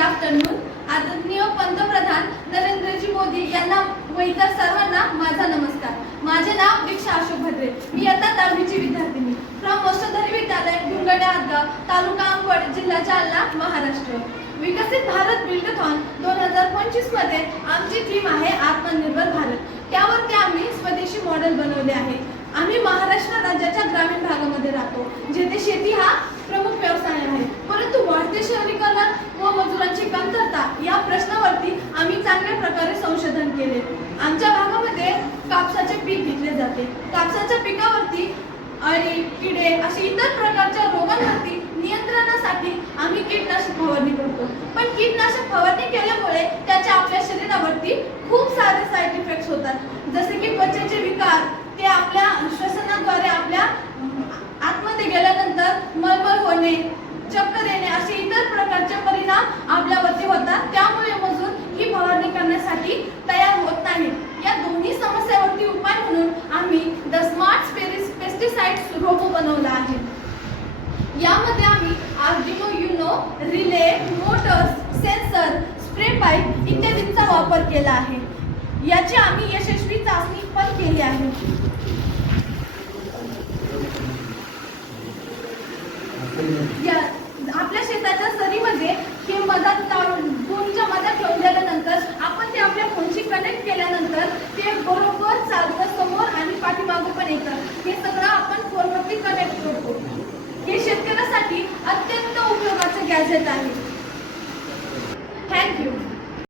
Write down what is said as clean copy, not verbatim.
Afternoon. आदरणीय पंतप्रधान नरेंद्रजी मोदी यांना व इतर सर्वांना माझा नमस्कार. माझे नाव दीक्षा अशोक भद्रे. मी आता 10वीची विद्यार्थिनी फ्रॉम वसुंधरा विद्यालय डुंगडे हातगाव, तालुका अंबड, जिल्हा जालना, महाराष्ट्र. विकसित भारत बिल्डथॉन 2025 मध्ये आमची थीम आहे आत्मनिर्भर भारत. त्यावरती आम्ही स्वदेशी मॉडेल बनवले आहे. आम्ही महाराष्ट्र राज्याच्या ग्रामीण भागामध्ये राहतो, जेथे शेती हा प्रमुख व्यवसाय आहे. परंतु वाढते शहरीकरण व मजुरांची कमतरता या प्रश्नावरती आम्ही चांगल्या प्रकारे संशोधन केले. आमच्या भागामध्ये कापसाचे पीक घेतले जाते. कापसाच्या पिकावरती अळी, किडे अशी इतर प्रकारच्या रोगांवरती नियंत्रणासाठी आम्ही कीटनाशक फवारणी करतो. पण कीटनाशक फवारणी केल्यामुळे त्याच्या आपल्या शरीरावरती खूप सारे साईड इफेक्ट्स होतात, जसे की त्वचेचे विकार, ते आपल्या श्वसनाद्वारे आपल्या आतमध्ये गेल्यानंतर मळमळ होणे, चक्कर येणे असे इतर प्रकारचे परिणाम आपल्यावरती होतात. त्यामुळे मजूर ही फवारणी करण्यासाठी तयार होत नाही. या दोन्ही समस्यावरती उपाय म्हणून आम्ही द स्मार्ट पेस्टिसाइड्स रोबो बनवला आहे. यामध्ये आम्ही Arduino Uno, relay, motors, sensor, spray pipe इत्यादींचा वापर केला आहे. याची आम्ही यशस्वी चाचणी पण केली आहे. आपल्या शेताच्या सरीमध्ये हे मधात फोनच्या मधात ठेवून दिल्यानंतर आपण ते आपल्या फोनशी कनेक्ट केल्यानंतर ते बरोबर चालतं, समोर आणि पाठीमागं पण येतं. हे सगळं आपण फोनवरती कनेक्ट करतो. हे शेतकऱ्यासाठी अत्यंत उपयोगाचं गॅजेट आहे. थँक्यू.